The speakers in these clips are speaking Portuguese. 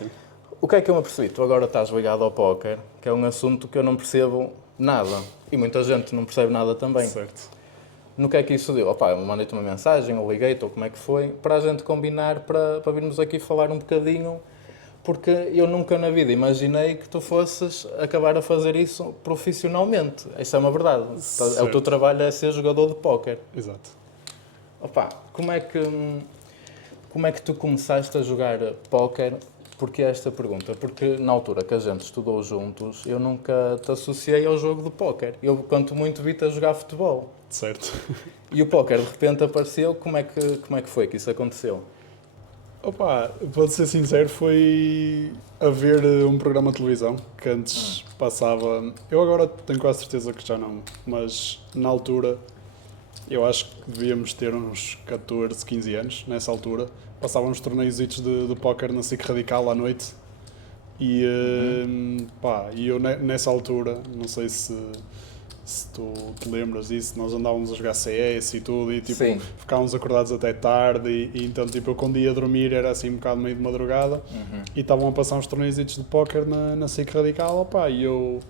sim. O que é que eu me apercebi? Tu agora estás ligado ao póquer, que é um assunto que eu não percebo nada. E muita gente não percebe nada também. Certo. No que é que isso deu? Opá, eu mandei-te uma mensagem, ou liguei-te, ou como é que foi, para a gente combinar para virmos aqui falar um bocadinho, porque eu nunca na vida imaginei que tu fosses acabar a fazer isso profissionalmente. Isso é uma verdade. É o Certo. teu trabalho é ser jogador de póquer. Exato. Opa, como é que tu começaste a jogar póquer? Porquê esta pergunta? Porque na altura que a gente estudou juntos, eu nunca te associei ao jogo de póquer. Eu, quanto muito, vi-te a jogar futebol. Certo. E o póquer de repente apareceu. Como é que foi que isso aconteceu? Opa, vou ser sincero, foi a ver um programa de televisão que antes passava. Eu agora tenho quase certeza que já não, mas na altura eu acho que devíamos ter uns 14, 15 anos, nessa altura. Passavam uns torneios de póquer na SIC Radical à noite. E, e eu nessa altura, não sei se tu te lembras disso, nós andávamos a jogar CS e tudo, e tipo, Sim. ficávamos acordados até tarde, e então tipo, eu quando ia dormir era assim um bocado meio de madrugada, e estavam a passar uns torneios de póquer na SIC Radical, e eu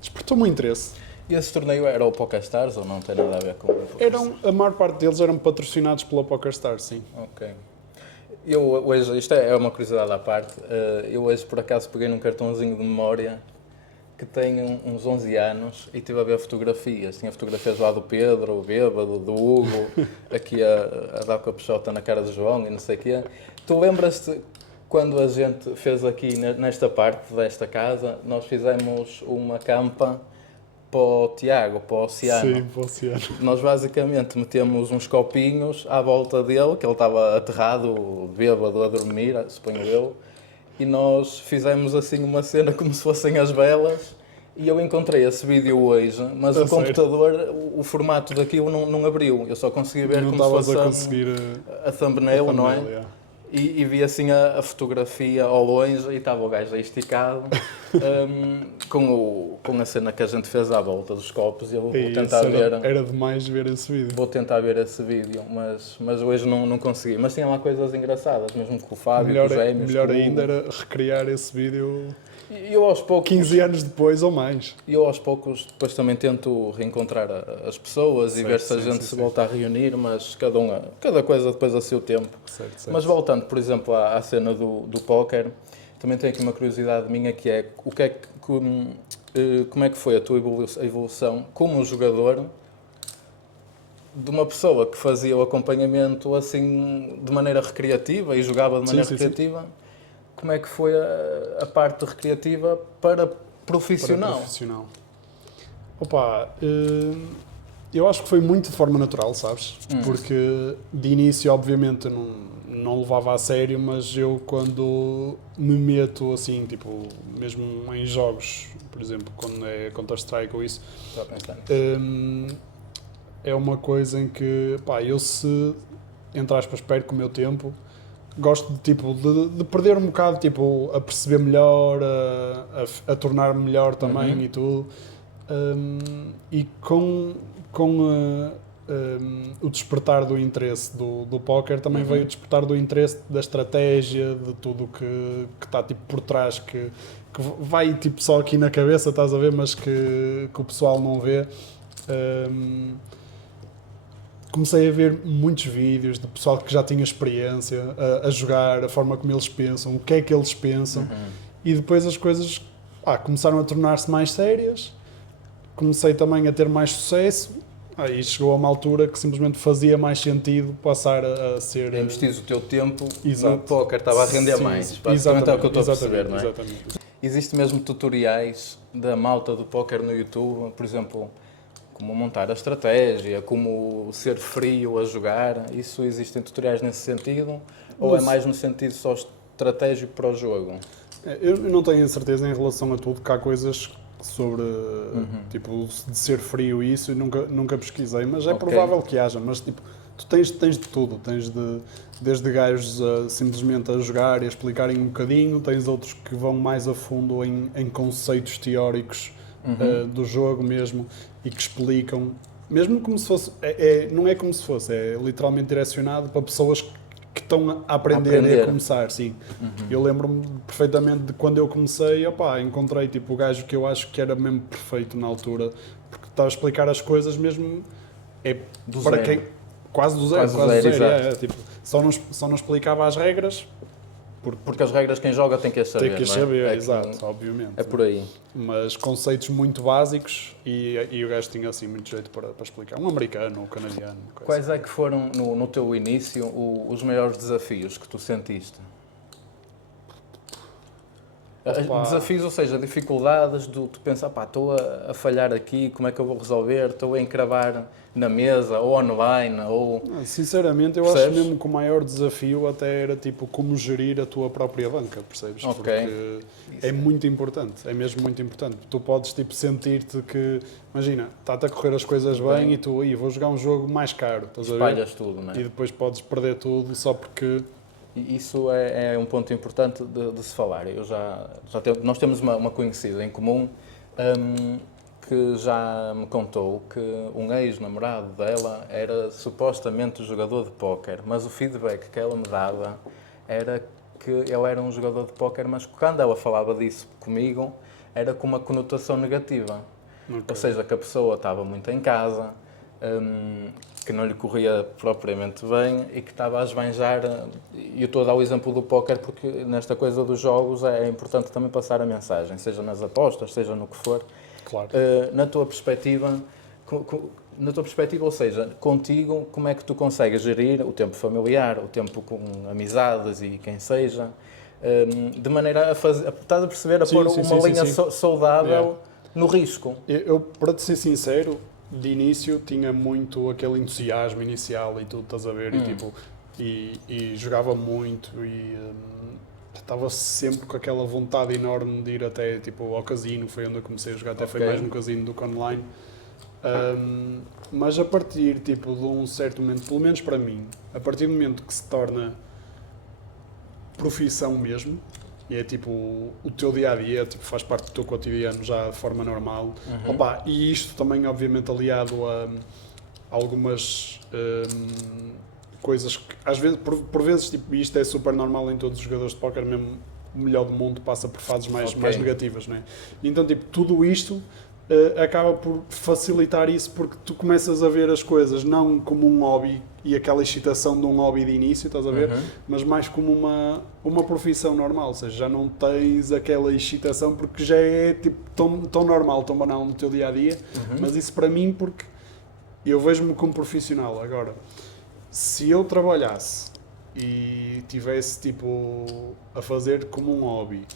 despertou-me o interesse. E esse torneio era o PokerStars ou não tem nada a ver com o PokerStars? A maior parte deles eram patrocinados pela PokerStars, sim. Ok. Eu hoje, isto é uma curiosidade à parte, eu hoje por acaso peguei num cartãozinho de memória que tem uns 11 anos e estive a ver fotografias. Tinha fotografias lá do Pedro, o bêbado, do Hugo, aqui a dar com a peixota na cara do João e não sei o quê. Tu lembras-te quando a gente fez aqui nesta parte desta casa, nós fizemos uma campa para o Tiago, para o Oceano. Sim, para o Oceano. Nós basicamente metemos uns copinhos à volta dele, que ele estava aterrado, bêbado, a dormir, suponho eu, e nós fizemos assim uma cena como se fossem as velas, e eu encontrei esse vídeo hoje, mas o computador, o formato daquilo não abriu, eu só consegui ver não como se fosse a conseguir a thumbnail, não é? Yeah. E vi assim a fotografia ao longe e estava o gajo aí esticado com a cena que a gente fez à volta dos copos. Eu vou tentar ver. Era demais ver esse vídeo. Vou tentar ver esse vídeo, mas hoje não consegui. Mas tinha lá coisas engraçadas, mesmo com o Fábio, com os gêmeos. Melhor ainda era recriar esse vídeo E eu aos poucos, 15 anos depois ou mais. E eu aos poucos depois também tento reencontrar as pessoas e ver se a gente se volta a reunir, mas cada coisa depois a seu tempo. Certo. Mas voltando, por exemplo, à cena do póquer, também tenho aqui uma curiosidade minha que é como é que foi a tua evolução como jogador de uma pessoa que fazia o acompanhamento assim de maneira recreativa e jogava de maneira recreativa. Como é que foi a parte recreativa para profissional? Para profissional. Opa, eu acho que foi muito de forma natural, sabes? Porque de início, obviamente, eu não levava a sério, mas eu quando me meto assim, tipo, mesmo em jogos, por exemplo, quando é Counter-Strike ou isso, é uma coisa em que, eu se, entre aspas, perco o meu tempo, gosto de perder um bocado, tipo, a perceber melhor, a tornar-me melhor também e tudo. E com o despertar do interesse do póquer também veio o despertar do interesse da estratégia, de tudo que está tipo, por trás, que vai tipo, só aqui na cabeça, estás a ver, mas que o pessoal não vê. Comecei a ver muitos vídeos de pessoal que já tinha experiência a jogar, a forma como eles pensam, o que é que eles pensam, e depois as coisas começaram a tornar-se mais sérias, comecei também a ter mais sucesso, e chegou a uma altura que simplesmente fazia mais sentido passar a ser... Investires o teu tempo no póquer, estava a render mais, basicamente é o que eu estou a perceber, não é? Exatamente. Existe mesmo tutoriais da malta do póquer no YouTube, por exemplo... Como montar a estratégia, como ser frio a jogar, isso existem tutoriais nesse sentido? Ou é mais no sentido só estratégico para o jogo? Eu não tenho a certeza em relação a tudo, que há coisas sobre, tipo, de ser frio e isso, nunca pesquisei, mas é provável que haja, mas tipo, tu tens de tudo, desde gajos simplesmente a jogar e a explicarem um bocadinho, tens outros que vão mais a fundo em conceitos teóricos do jogo mesmo, e que explicam, mesmo como se fosse, não é como se fosse, é literalmente direcionado para pessoas que estão a aprender e a começar, sim. Eu lembro-me perfeitamente de quando eu comecei, encontrei tipo o gajo que eu acho que era mesmo perfeito na altura, porque estava a explicar as coisas mesmo do para zero. quem quase do zero, tipo, só não explicava as regras. Porque as regras quem joga tem que as saber, Tem que as saber, exato, obviamente. É por aí. Mas conceitos muito básicos e o gajo tinha assim muito jeito para explicar. Um americano, um canadiano. Quais é que foram, no teu início, os maiores desafios que tu sentiste? Desafios, ou seja, dificuldades, tu pensas, estou a falhar aqui, como é que eu vou resolver? Estou a encravar na mesa, ou online, ou... Sinceramente, eu percebes? acho mesmo que o maior desafio até era tipo como gerir a tua própria banca, percebes? Ok. Porque é muito importante, é mesmo muito importante. Tu podes tipo sentir-te que, imagina, está-te a correr as coisas bem e tu, vou jogar um jogo mais caro, estás a ver? Espalhas tudo, não é? E depois podes perder tudo só porque... Isso é um ponto importante de se falar. Nós temos uma conhecida em comum que já me contou que um ex-namorado dela era supostamente jogador de póquer, mas o feedback que ela me dava era que ele era um jogador de póquer, mas quando ela falava disso comigo, era com uma conotação negativa. Okay. Ou seja, que a pessoa estava muito em casa, que não lhe corria propriamente bem e que estava a esbanjar. E eu estou a dar o exemplo do póquer porque nesta coisa dos jogos é importante também passar a mensagem, seja nas apostas, seja no que for. Claro. Na tua perspectiva, ou seja, contigo, como é que tu consegues gerir o tempo familiar, o tempo com amizades e quem seja, de maneira a fazer, estás a perceber, a pôr uma linha saudável no risco? Eu, para te ser sincero, de início tinha muito aquele entusiasmo inicial e tudo, estás a ver, e jogava muito e estava sempre com aquela vontade enorme de ir até tipo, ao casino, foi onde eu comecei a jogar, até foi mais no casino do que online. Mas a partir tipo, de um certo momento, pelo menos para mim, a partir do momento que se torna profissão mesmo, e é tipo o teu dia-a-dia, tipo, faz parte do teu cotidiano já de forma normal. E isto também obviamente aliado a algumas coisas que às vezes, por vezes, tipo, isto é super normal em todos os jogadores de póquer, mesmo o melhor do mundo passa por fases mais negativas, não é? Então tipo, tudo isto acaba por facilitar isso porque tu começas a ver as coisas não como um hobby e aquela excitação de um hobby de início, estás a ver? Mas mais como uma profissão normal, ou seja, já não tens aquela excitação porque já é tipo, tão normal, tão banal no teu dia-a-dia, mas isso para mim porque eu vejo-me como profissional. Agora, se eu trabalhasse e tivesse tipo, a fazer como um hobby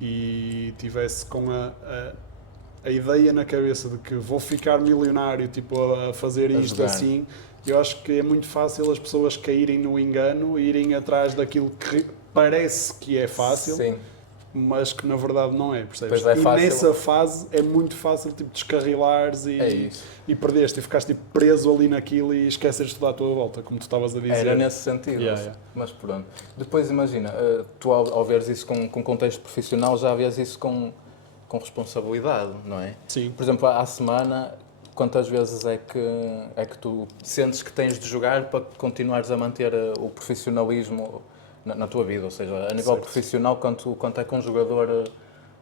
e tivesse com a ideia na cabeça de que vou ficar milionário tipo, a fazer isto assim, eu acho que é muito fácil as pessoas caírem no engano e irem atrás daquilo que parece que é fácil, Sim. mas que na verdade não é, percebes? Pois é fácil. E nessa fase é muito fácil tipo, descarrilares e perdeste e ficaste tipo, preso ali naquilo e esqueces de tudo à tua volta, como tu estavas a dizer. Era nesse sentido, mas pronto. Depois imagina, tu ao veres isso com contexto profissional já vês isso com responsabilidade, não é? Sim. Por exemplo, à semana, quantas vezes é que tu sentes que tens de jogar para continuares a manter o profissionalismo na tua vida? Ou seja, a nível profissional, quanto é que um jogador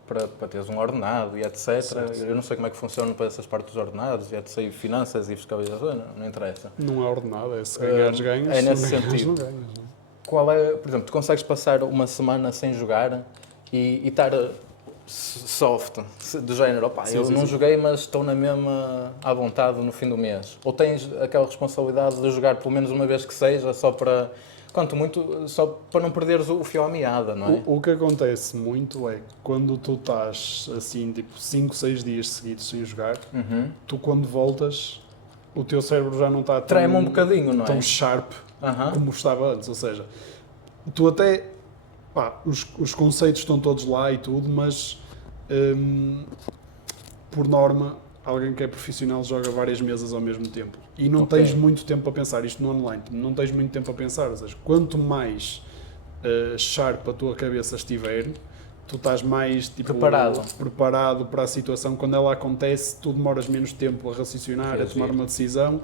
para teres um ordenado e etc. Certo. Eu não sei como é que funciona para essas partes dos ordenados, e finanças e fiscalização, não interessa. Não é ordenado, é se ganhares, ganhas. É nesse sentido. Não ganhas, não. Qual é, por exemplo, tu consegues passar uma semana sem jogar e estar soft, do género, eu não joguei, mas estou na mesma à vontade no fim do mês. Ou tens aquela responsabilidade de jogar pelo menos uma vez que seja, só para, quanto muito, só para não perderes o fio à meada, não é? O que acontece muito é quando tu estás assim, tipo 5, 6 dias seguidos sem jogar, tu quando voltas, o teu cérebro já não está treme um bocadinho, não é? Tão sharp como estava antes, ou seja, tu até os conceitos estão todos lá e tudo, mas por norma alguém que é profissional joga várias mesas ao mesmo tempo e não tens muito tempo a pensar, isto no online, não tens muito tempo a pensar, ou seja, quanto mais sharp a tua cabeça estiver, tu estás mais tipo, preparado para a situação, quando ela acontece tu demoras menos tempo a raciocinar, a tomar uma decisão,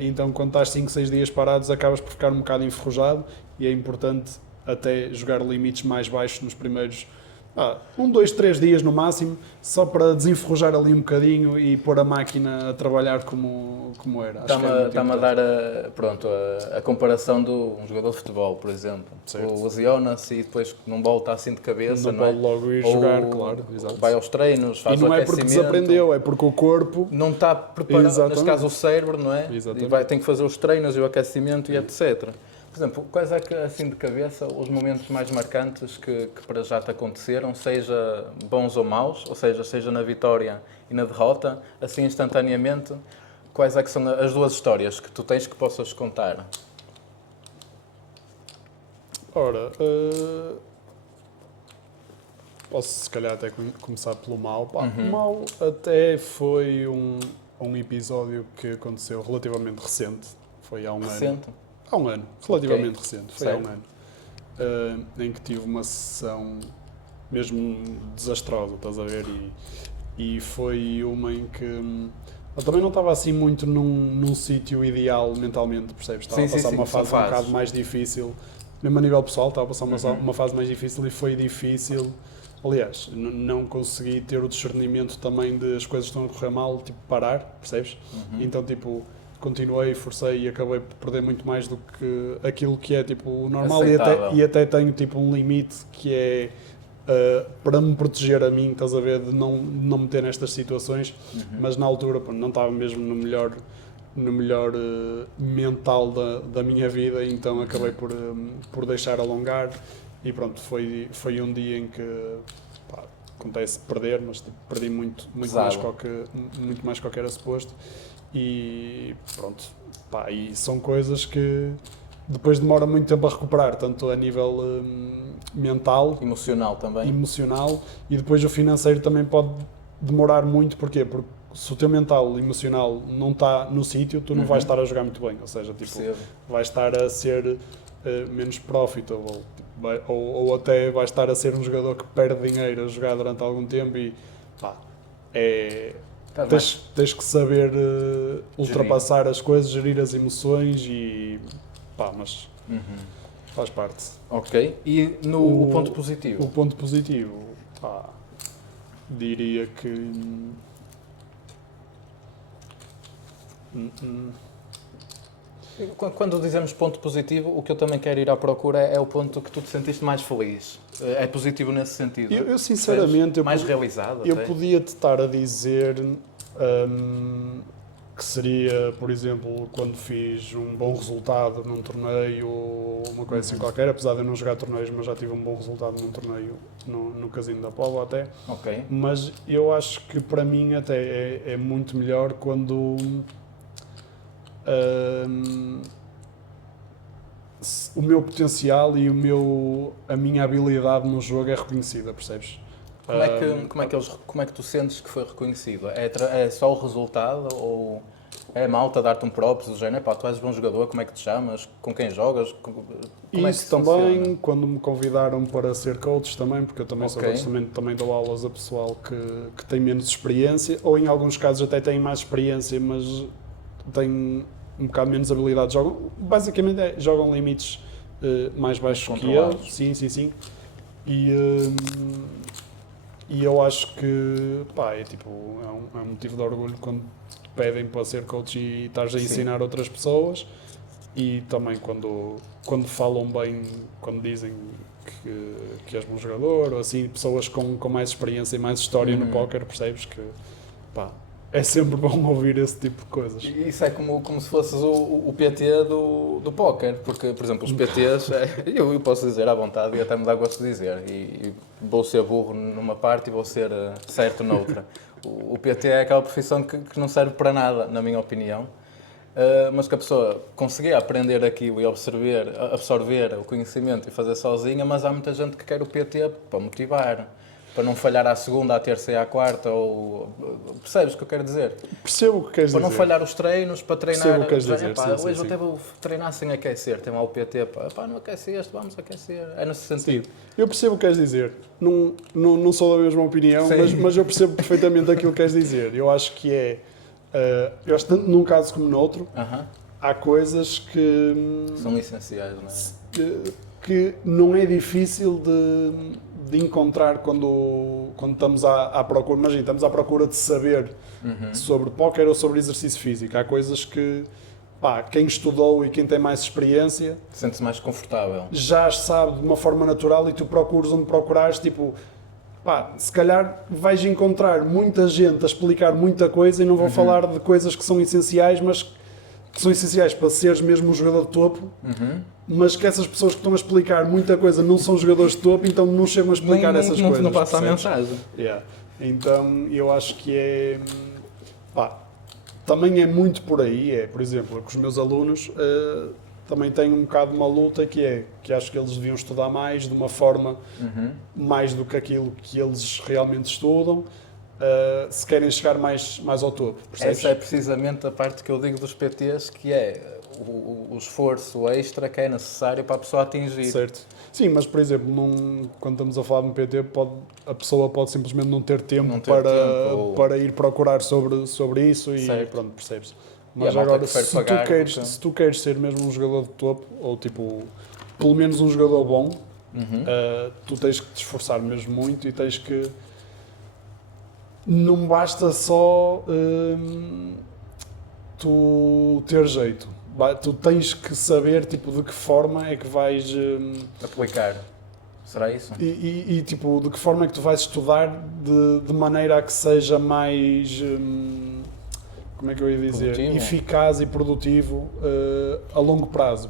Então quando estás 5, 6 dias parados acabas por ficar um bocado enferrujado e é importante até jogar limites mais baixos nos primeiros 1, 2, 3 dias no máximo, só para desenferrujar ali um bocadinho e pôr a máquina a trabalhar como era. Está-me a dar a comparação de um jogador de futebol, por exemplo. O Lesionas e depois não volta assim de cabeça, não pode logo ir jogar, claro. Exato. Vai aos treinos, faz o aquecimento. E não é porque desaprendeu, é porque o corpo... Não está preparado, Exatamente. neste caso o cérebro, não é? Exatamente. E tem que fazer os treinos e o aquecimento e etc. Por exemplo, quais é que, assim de cabeça, os momentos mais marcantes que para já te aconteceram, seja bons ou maus, ou seja na vitória e na derrota, assim instantaneamente, quais é que são as duas histórias que tu tens que possas contar? Ora, posso se calhar até começar pelo mau. O mau até foi um episódio que aconteceu relativamente recente, foi há um ano. Há um ano, relativamente recente, foi há um ano, em que tive uma sessão mesmo desastrosa, estás a ver, e foi uma em que eu também não estava assim muito num sítio ideal mentalmente, percebes? Estava a passar uma fase um bocado mais difícil, mesmo a nível pessoal, estava a passar uma fase mais difícil e foi difícil. Aliás, não consegui ter o discernimento também de as coisas estão a correr mal, tipo, parar, percebes? Então, tipo, continuei, forcei e acabei por perder muito mais do que aquilo que é tipo o normal e até tenho tipo um limite que é para me proteger a mim, estás a ver, de não me meter nestas situações, mas na altura não estava mesmo no melhor mental da minha vida, então acabei por deixar alongar e pronto, foi um dia em que acontece perder, mas tipo, perdi muito mais que o que era suposto. E pronto, e são coisas que depois demora muito tempo a recuperar, tanto a nível mental, emocional também. Emocional, e depois o financeiro também pode demorar muito, porquê? Porque se o teu mental e emocional não está no sítio, tu não vais estar a jogar muito bem, ou seja, tipo, vais estar a ser menos profitable, ou até vais estar a ser um jogador que perde dinheiro a jogar durante algum tempo e tens que saber ultrapassar as coisas, gerir as emoções e mas faz parte. Ok, e o ponto positivo? O ponto positivo, diria que Quando dizemos ponto positivo, o que eu também quero ir à procura é o ponto que tu te sentiste mais feliz. É positivo nesse sentido? Eu sinceramente... mais realizado? Eu podia-te estar a dizer que seria, por exemplo, quando fiz um bom resultado num torneio ou uma coisa assim qualquer, apesar de eu não jogar torneios, mas já tive um bom resultado num torneio no Casino da Póvoa até. Ok. Mas eu acho que para mim até é muito melhor quando o meu potencial e a minha habilidade no jogo é reconhecida, percebes? Como é que tu sentes que foi reconhecido? É só o resultado ou é malta dar-te um props do género? Tu és bom jogador, como é que te chamas? Com quem jogas? Isso também, funciona? Quando me convidaram para ser coach também, porque eu também sou coach, também dou aulas a pessoal que tem menos experiência, ou em alguns casos até tem mais experiência, mas tem um bocado menos habilidade. Basicamente jogam limites mais baixos que eu. Sim. E eu acho que é um motivo de orgulho quando te pedem para ser coach e estás a ensinar outras pessoas, e também quando falam bem, quando dizem que és bom jogador, ou assim, pessoas com mais experiência e mais história no póquer, percebes que é sempre bom ouvir esse tipo de coisas. Isso é como se fosses o PT do póquer, porque, por exemplo, os PTs, eu posso dizer à vontade e até me dá gosto de dizer, e vou ser burro numa parte e vou ser certo noutra. O PT é aquela profissão que não serve para nada, na minha opinião, mas que a pessoa conseguia aprender aquilo e absorver o conhecimento e fazer sozinha, mas há muita gente que quer o PT para motivar, para não falhar à segunda, à terça e à quarta, ou... Percebes o que eu quero dizer? Percebo o que queres dizer. Para não falhar os treinos, para treinar... Percebo o que queres dizer, hoje eu até vou treinar sem aquecer, tem lá o PT, não aqueceste, vamos aquecer. É nesse sentido. Sim. Eu percebo o que queres dizer. Não sou da mesma opinião, mas eu percebo perfeitamente aquilo que queres dizer. Eu acho que é... Eu acho que tanto num caso como no outro, Aham. há coisas que, São essenciais, não é? que não é difícil de encontrar quando estamos à procura. Imagina, estamos à procura de saber sobre póquer ou sobre exercício físico. Há coisas que, pá, quem estudou e quem tem mais experiência Sente-se mais confortável. já as sabe de uma forma natural e tu procuras onde procurares, tipo, pá, se calhar vais encontrar muita gente a explicar muita coisa e não vou falar de coisas que são essenciais, mas que são essenciais para seres mesmo um jogador de topo, mas que essas pessoas que estão a explicar muita coisa não são jogadores de topo, então não chegam a explicar essas coisas. Não passa a percebes? mensagem. Yeah. Então eu acho que é. Pá, também é muito por aí. Por exemplo, com os meus alunos também tenho um bocado uma luta que acho que eles deviam estudar mais, de uma forma mais do que aquilo que eles realmente estudam, se querem chegar mais ao topo. Percebes? Essa é precisamente a parte que eu digo dos PTs, que é o esforço extra que é necessário para a pessoa atingir. Certo. Sim, mas por exemplo, quando estamos a falar de um PT, a pessoa pode simplesmente não ter tempo, para ir procurar sobre isso e Certo. pronto, percebes? E Mas a malta agora, prefere pagar se tu queres ser mesmo um jogador de topo, ou tipo, pelo menos um jogador bom, tu tens que te esforçar mesmo muito e tens que. Não basta só tu ter jeito. Tu tens que saber tipo, de que forma é que vais. Aplicar. Será isso? Tipo, de que forma é que tu vais estudar de maneira a que seja mais. Como é que eu ia dizer? Produtivo? Eficaz e produtivo a longo prazo.